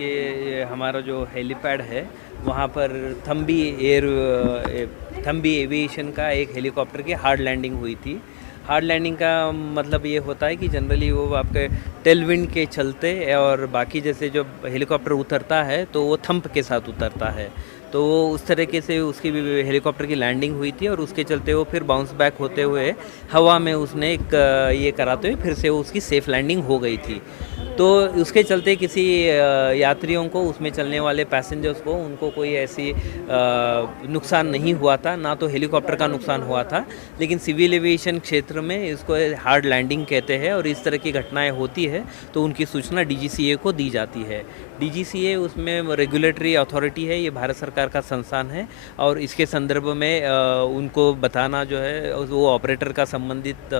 के हमारा जो हेलीपैड है वहाँ पर थम्बी एविएशन का एक हेलीकॉप्टर की हार्ड लैंडिंग हुई थी। हार्ड लैंडिंग का मतलब ये होता है कि जनरली वो आपके टेल विंड के चलते और बाकी जैसे जो हेलीकॉप्टर उतरता है तो वो थंप के साथ उतरता है, तो वो उस तरीके से उसकी भी हेलीकॉप्टर की लैंडिंग हुई थी और उसके चलते वो फिर बाउंस बैक होते हुए हवा में उसने एक ये कराते हुए फिर से वो उसकी सेफ़ लैंडिंग हो गई थी। तो उसके चलते किसी यात्रियों को, उसमें चलने वाले पैसेंजर्स को, उनको कोई ऐसी नुकसान नहीं हुआ था, ना तो हेलीकॉप्टर का नुकसान हुआ था। लेकिन सिविल एविएशन क्षेत्र में इसको हार्ड लैंडिंग कहते हैं और इस तरह की घटनाएं होती है तो उनकी सूचना डीजीसीए को दी जाती है। डीजीसीए उसमें रेगुलेटरी अथॉरिटी है, ये भारत सरकार का संस्थान है और इसके संदर्भ में उनको बताना जो है वो ऑपरेटर का संबंधित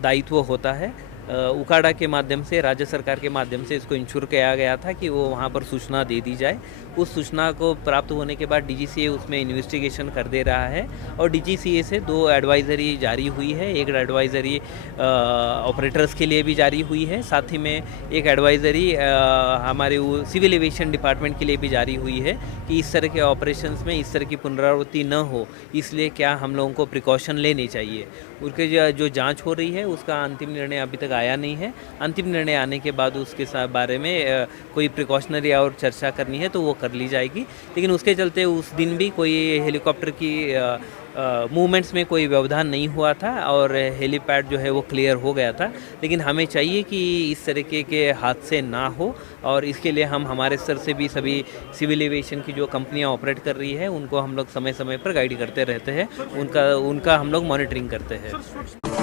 दायित्व होता है। उकाडा के माध्यम से, राज्य सरकार के माध्यम से इसको इंश्योर किया गया था कि वो वहाँ पर सूचना दे दी जाए। उस सूचना को प्राप्त होने के बाद डीजीसीए उसमें इन्वेस्टिगेशन कर दे रहा है और डीजीसीए से 2 एडवाइज़री जारी हुई है। एक एडवाइज़री ऑपरेटर्स के लिए भी जारी हुई है, साथ ही में एक एडवाइज़री हमारे सिविल एविएशन डिपार्टमेंट के लिए भी जारी हुई है कि इस तरह के ऑपरेशंस में इस तरह की पुनरावृत्ति न हो, इसलिए क्या हम लोगों को प्रिकॉशन लेने चाहिए। उसके जो जाँच हो रही है उसका अंतिम निर्णय अभी तक आया नहीं है। अंतिम निर्णय आने के बाद उसके बारे में कोई प्रिकॉशनरी और चर्चा करनी है तो वो कर ली जाएगी। लेकिन उसके चलते उस दिन भी कोई हेलीकॉप्टर की मूवमेंट्स में कोई व्यवधान नहीं हुआ था और हेलीपैड जो है वो क्लियर हो गया था। लेकिन हमें चाहिए कि इस तरीके के हादसे ना हो और इसके लिए हम हमारे स्तर से भी सभी सिविल एविएशन की जो कंपनियां ऑपरेट कर रही है उनको हम लोग समय समय पर गाइड करते रहते हैं, उनका हम लोग मॉनिटरिंग करते हैं।